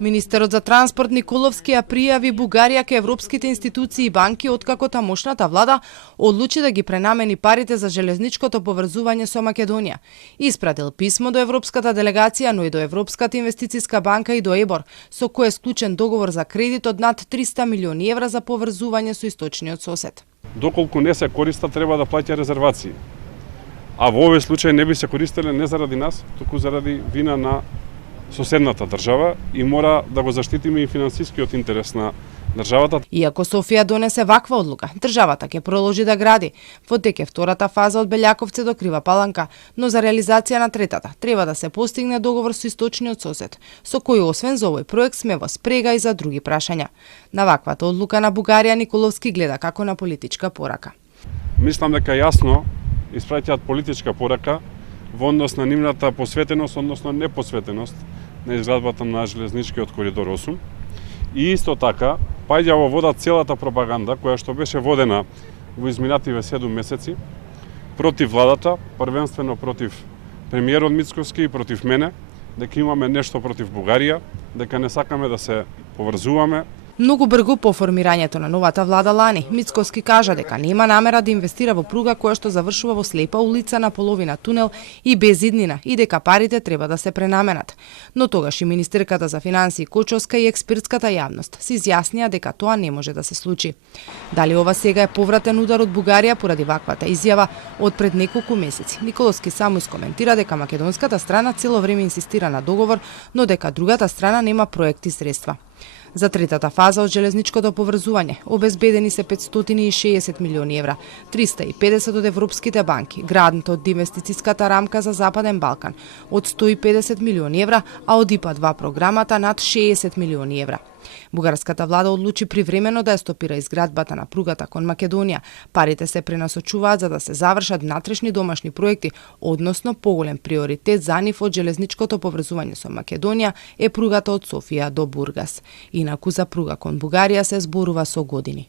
Министерот за транспорт Николовски ја пријави Бугарија ке европските институции и банки откако тамошната влада одлучи да ги пренамени парите за железничкото поврзување со Македонија. Испратил писмо до европската делегација, но и до Европската инвестициска банка и до ЕБОР, со кој е склучен договор за кредит од над 300 милиони евра за поврзување со источниот сосед. Доколку не се користа, треба да плаќа резервации. А во овој случај не би се користеле не заради нас, туку заради вина на соседната држава и мора да го заштитиме и финансискиот интерес на државата. Иако Софија донесе ваква одлука, државата ќе продолжи да гради. Во тек е втората фаза од Белјаковци до Крива Паланка, но за реализација на третата треба да се постигне договор со источниот сосед, со кој освен за овој проект сме во спрега и за други прашања. На ваквата одлука на Бугарија Николовски гледа како на политичка порака. Мислам дека јасно испраќаат политичка порака во однос на нивната посветеност, односно непосветеност на изградбата на железничкиот коридор 8. И исто така, паѓа во вода целата пропаганда која што беше водена во изминативе 7 месеци против владата, првенствено против премиерот Мицковски и против мене, дека имаме нешто против Бугарија, дека не сакаме да се поврзуваме. Многу брзо по формирањето на новата влада лани, Мицковски кажа дека нема намера да инвестира во пруга која што завршува во слепа улица на половина тунел и без иднина и дека парите треба да се пренаменат. Но тогаш и министерката за финансии Кочовска и експертската јавност се изјаснија дека тоа не може да се случи. Дали ова сега е повратен удар од Бугарија поради ваквата изјава од пред неколку месеци? Николовски само искоментира дека македонската страна цело време инсистира на договор, но дека другата страна нема проекти и средства. За третата фаза од железничкото поврзување обезбедени се 560 милиони евра, 350 од европските банки, грантот од инвестициската рамка за Западен Балкан од 150 милиони евра, а од ИПА-2 програмата над 60 милиони евра. Бугарската влада одлучи привремено да ја стопира изградбата на пругата кон Македонија. Парите се пренасочуваат за да се завршат внатрешни домашни проекти, односно поголем приоритет за нив од железничкото поврзување со Македонија е пругата од Софија до Бургас. Инаку за пруга кон Бугарија се зборува со години.